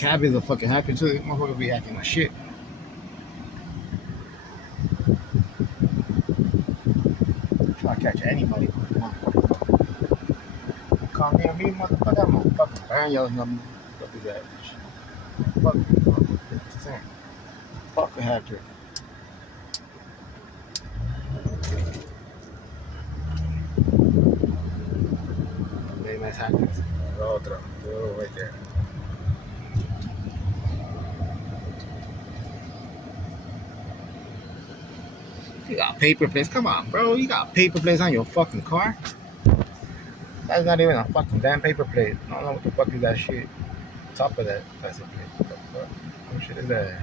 Cab is a fucking hacker too. This motherfucker be hacking my shit. Try to catch anybody. Come on. Come near me, motherfucker. I'm gonna fucking burn your number. Fuck is that? Fuck. Fuck a hacker. Famous hackers. Otro. Right there. You got paper plates. Come on, bro. You got paper plates on your fucking car? That's not even a fucking damn paper plate. I don't know what the fuck is that shit. Top of that plastic plate. What the fuck? What shit is that?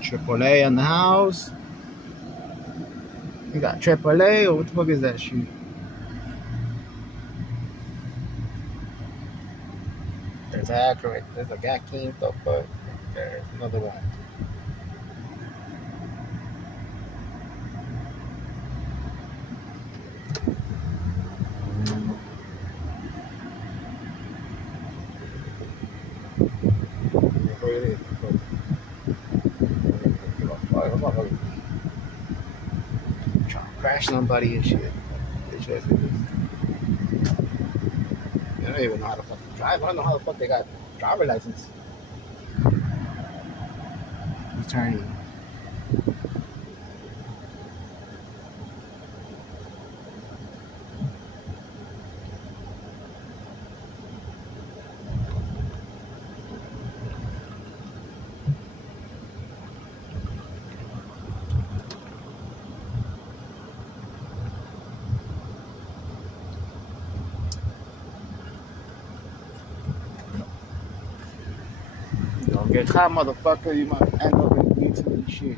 AAA in the house. You got AAA or what the fuck is that shit? There's Accurate. There's a Gakin. The fuck? There's another one. Trying to crash somebody and shit. I don't even know how to fucking drive. I don't know how the fuck they got driver license. He's turning. Don't get caught, motherfucker. You might end up in YouTube and shit.